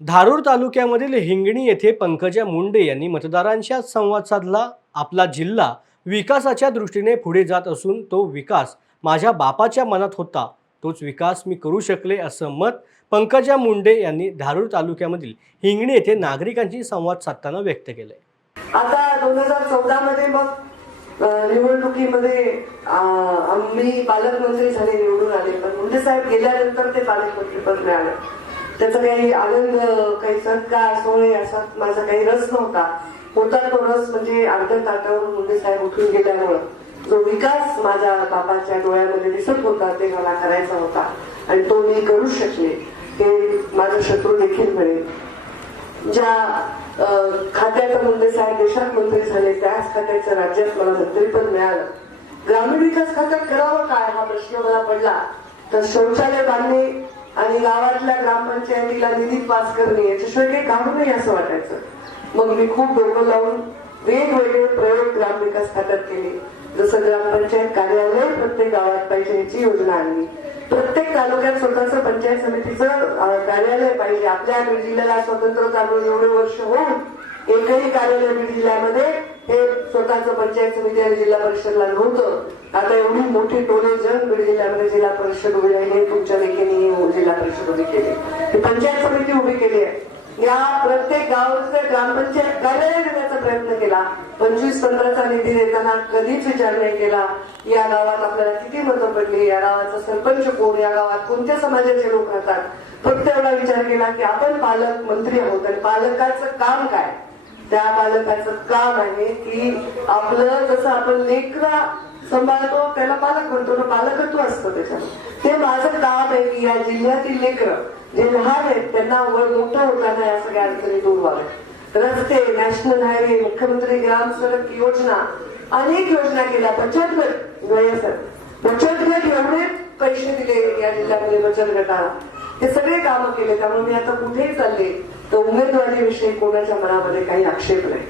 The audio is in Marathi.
धारूर तालुक्यामधील हिंगणी येथे पंकजा मुंडे यांनी मतदारांशी संवाद साधला। आपला जिल्हा विकासाच्या दृष्टीने पुढे जात असून तो विकास माझ्या बापाच्या मनात होता, तोच विकास मी करू शकले असं मत पंकजा मुंडे यांनी धारूर तालुक्यामधील हिंगणी येथे नागरिकांशी संवाद साधताना व्यक्त केले। आता 2014 मध्ये मग निवडणुकीमध्ये आम्ही पालकमंत्री झाले, निवडून आले, पण मुंडे साहेब गेल्यानंतर ते पालकमंत्री पद मिळालं। त्याचा काही आनंद, काही सत्कार सोहळे असा माझा काही रस नव्हता। होता तो रस म्हणजे अर्ध्या ताटावरून मुंडे साहेब उठून गेल्यामुळं जो विकास माझ्या बापाच्या डोळ्यामध्ये दिसत होता ते मला करायचा होता आणि तो मी करू शकले हे माझा शत्रू देखील मिळेल। ज्या खात्याचा मुंडे साहेब देशात मंत्री झाले त्याच खात्याचं राज्यात मला मंत्रीपद मिळालं। ग्रामीण विकास खात्यात करावं काय हा प्रश्न मला पडला तर शौचालय बांधणे आणि गावातल्या ग्रामपंचायतीला निधी पास करणे याच्याशिवाय काही काम नाही असं वाटायचं। मग मी खूप डोकं लावून वेगवेगळे प्रयोग ग्रामविकास खात्यात केले। जसं ग्रामपंचायत कार्यालय प्रत्येक गावात पाहिजे याची योजना आणली। प्रत्येक तालुक्यात स्वतःचं पंचायत समितीचं कार्यालय पाहिजे। आपल्या बीड जिल्ह्याला स्वतंत्र चालून एवढे वर्ष होऊन एकही कार्यालय बीड जिल्ह्यामध्ये हे स्वतःचं पंचायत समिती आणि जिल्हा परिषदला नव्हतं। आता एवढी मोठी टोले जण बीड जिल्ह्यामध्ये जिल्हा परिषद उभी राहिली, तुमच्या लेखीने जिल्हा परिषद उभी केली, ही पंचायत समिती उभी केली आहे। या प्रत्येक गावाचं ग्रामपंचायत कार्यालय देण्याचा प्रयत्न केला। 25-15चा निधी देताना कधीच विचार नाही केला या गावात आपल्याला किती मतं पडली, या गावाचा सरपंच कोण, या गावात कोणत्या समाजाचे लोक राहतात। फक्त एवढा विचार केला की आपण पालक मंत्री आहोत आणि पालकाचं काम काय, त्या पालकाचं काम आहे की आपलं जसं आपण लेकरा सांभाळतो त्याला पालक म्हणतो ना, पालकत्व असतं त्याच्यात। ते माझं काम आहे की या जिल्ह्यातील लेकरं जे लहान आहेत त्यांना मोठं होताना या सगळ्या अडचणी दूर व्हाव्यात। रस्ते, नॅशनल हायवे, मुख्यमंत्री ग्राम सडक योजना, अनेक योजना केल्या। बचत गट एवढे पैसे दिले या जिल्ह्यामध्ये बचत गटाला, हे सगळे कामं केले। त्यामुळे मी आता कुठेही चालले तर उमेदवारीविषयी कोणाच्या मनामध्ये काही आक्षेप नाही।